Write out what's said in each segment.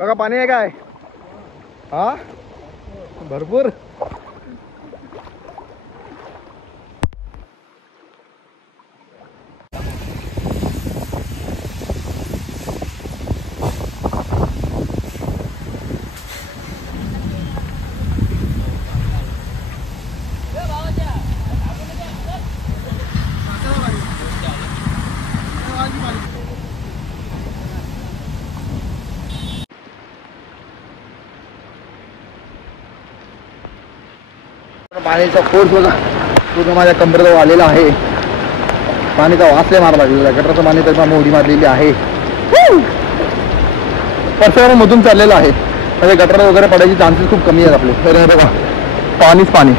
काका पाणी आहे काय? हा भरपूर. पाण्याचा फोर्स बघा पूर्ण माझ्या कमरेजवळ आलेला आहे. पाणीचा वास लय मार लागलेला आहे. गटराचं पाणी तर मोडी मारलेली आहे. परसवर मधून चाललेलं आहे म्हणजे गटर वगैरे पडायचे चान्सेस खूप कमी आहेत आपले. तर बघा पाणीच पाणी.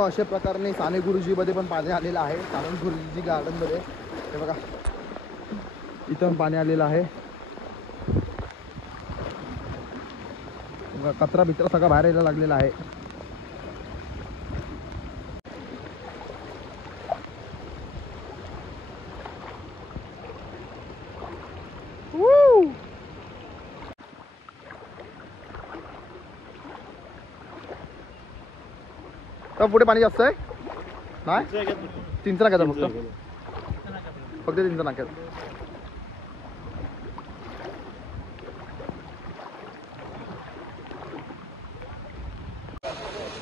अशा प्रकारे साने गुरुजी मध्ये पण पाणी आलेलं आहे. साने गुरुजी गार्डन मध्ये हे बघा इथं पाणी आलेलं आहे. कचरा बिचरा सगळा बाहेर यायला लागलेला आहे. पुढे पाणी जास्त आहे नाही. 3 नाक्यात फक्त 3 नाक्यात.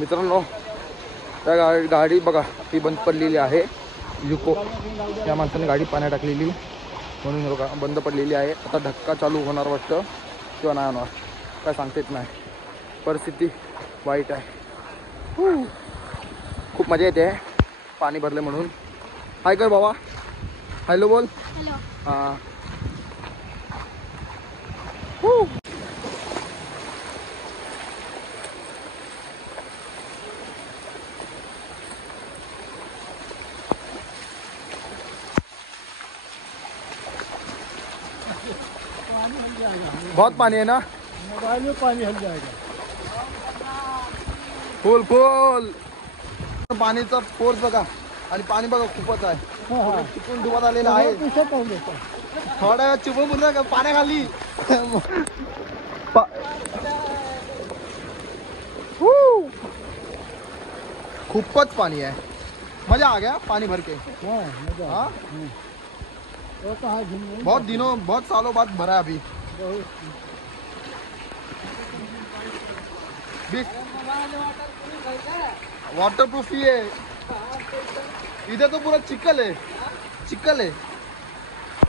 मित्रांनो त्या गाडी बघा ती बंद पडलेली आहे. युको या माणसाने गाडी पाण्यात टाकलेली म्हणून बघा बंद पडलेली आहे. आता धक्का चालू होणार वाटतं किंवा नाही होणार काय सांगता येत नाही. परिस्थिती वाईट आहे. खूप मजा येते पाणी भरले म्हणून. हाय कर बाबा. हॅलो बोल. हां बहुत पानी है ना. मोबाइल में पानी हल जाएगा. फुल फुल पाणीचा फोर्स बघा आणि पाणी बघा खूपच आहे. चिपून धुवत आलेला आहे. थोड्या चिपून पुन्हा पाण्याखाली खूपच पानी है. मजा आ गया पानी भर के. हाँ बहुत दिनों बहुत सालों बाद भरा है अभी. वाटर प्रूफ ही है. इधर तो पूरा चिकल है. चिकल है.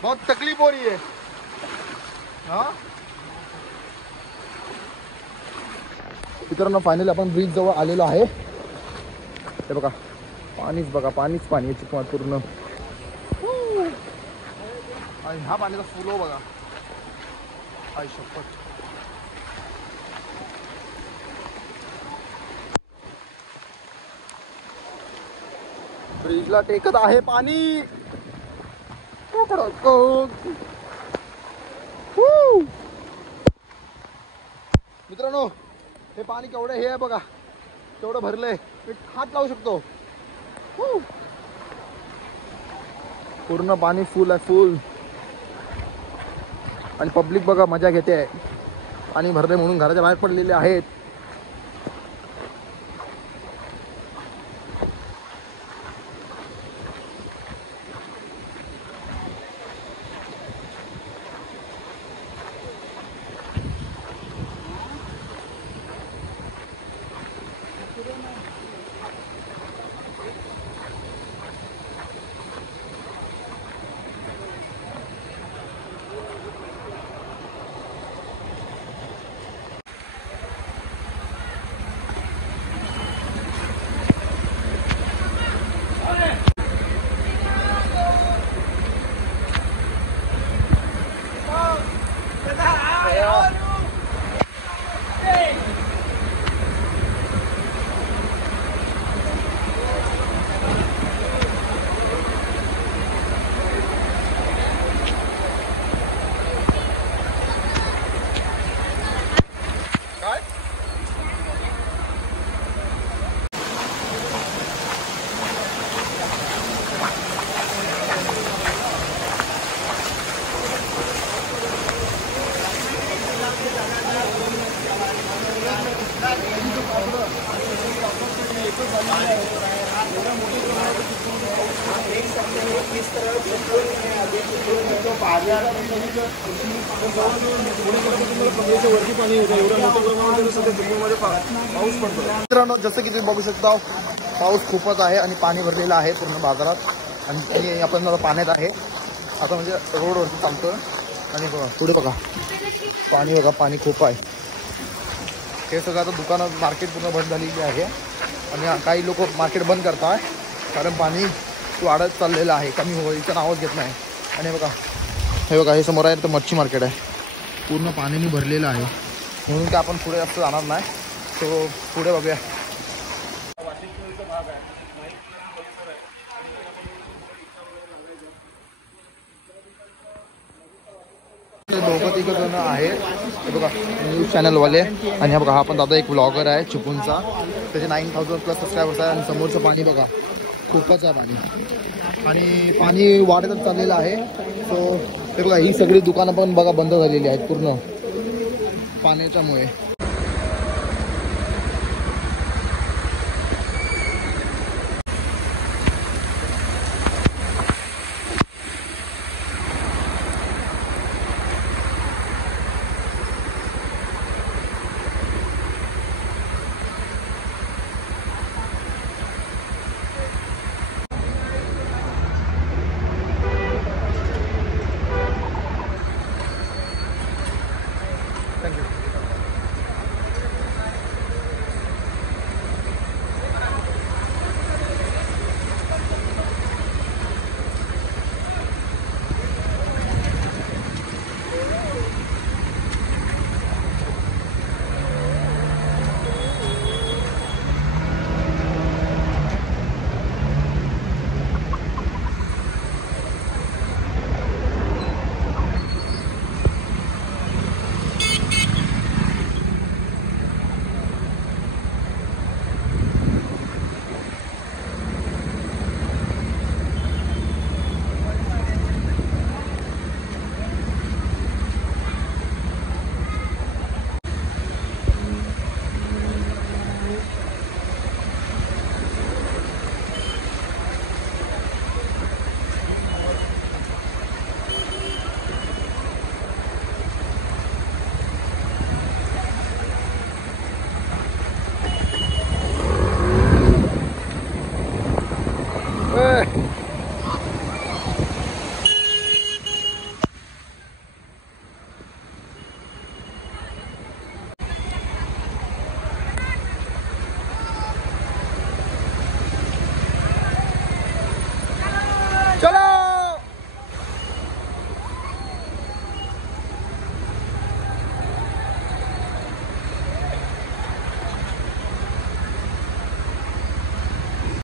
बहुत तकलीफ हो रही है. हाँ मित्रांनो फायनली आपण ब्रिज जवळ आलेलो आहे. हे बघा पाणीच बघा पाणीच पाणी आहे चिकमात पूर्ण. आणि हा पाण्याचा फ्लो बघा. आई शपथ. ब्रिजला टेकत आहे पाणी. मित्रांनो हे पाणी केवढं हे आहे बघा. केवढं भरलंय. हात लावू शकतो. पूर्ण पाणी फुल आहे. फुल आणि पब्लिक बघा मजा घेते आहे. पाणी भरले म्हणून घराच्या बाहेर पडलेले आहेत. मित्रांनो जसं की तुम्ही बघू शकता पाऊस खूपच आहे आणि पाणी भरलेलं आहे पूर्ण बाजारात. आणि आपण आता पाण्यात आहे आता म्हणजे रोडवरती चालतो. आणि बघा पुढे बघा पाणी, बघा पाणी खूप आहे. हे सगळं आता दुकानं मार्केट पूर्ण बंद झालेली आहे. आणि काही लोक मार्केट बंद करतात कारण पाणी वाढत चाललेलं आहे, कमी व्हायचं नावच घेत नाही. आणि बघा हे समोर आहे तर मच्छी मार्केट आहे, पूर्ण पाण्याने भरलेलं आहे. म्हणून काय आपण पुढे जास्त जाणार नाही. तो पुढे बघूया. दोघं तिघं जण आहेत हे बघा न्यूज चॅनलवाले. आणि हा बघा हा पण दादा एक ब्लॉगर आहे चिपळूणचा, त्याचे 9,000+ सबस्क्रायबर्स आहे. आणि समोरचं पाणी बघा खूपच आहे पाणी, आणि पाणी वाढतच चाललेलं आहे. सो हे बघा ही सगळी दुकानं पण बघा बंद झालेली आहेत पूर्ण पाण्याच्यामुळे.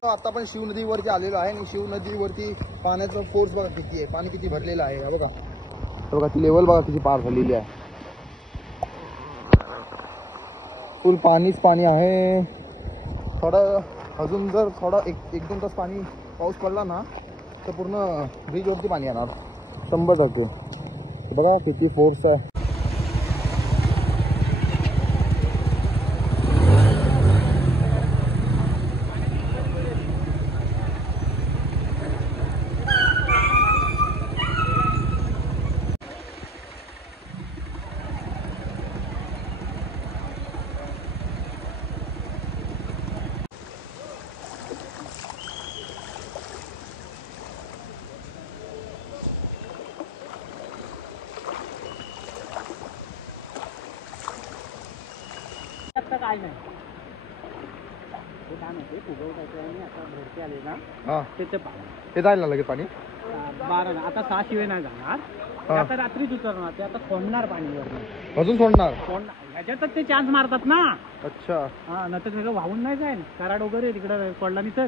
आता आपण शिव नदीवरती आलेलो आहे. आणि शिव नदीवरती पाण्याचा फोर्स बघा किती आहे, पाणी किती भरलेलं आहे. हा बघा, बघा ती लेवल बघा किती पार झालेली आहे. फुल पाणीच पाणी आहे. थोडं अजून जर थोडा 1-2 तास पाणी पाऊस पडला ना तर पूर्ण ब्रिजवरती पाणी येणार 100%. बघा किती फोर्स आहे. आता काय नाही ते काय म्हणते फुगवटायचं आणि आता भरती आले ना हा त्याचे पाणी हे जायला लगेच पाणी. 12 आता 6 शिवाय नाही जाणार ते हा. आता रात्रीच उतरणार ते आता सोडणार पाणी वरनं अजून सोडणार. ह्याच्यातच ते चान्स मारतात ना. अच्छा. हा नंतर सगळं वाहून नाही जाईल कराड वगैरे तिकडं पडला नाही तर.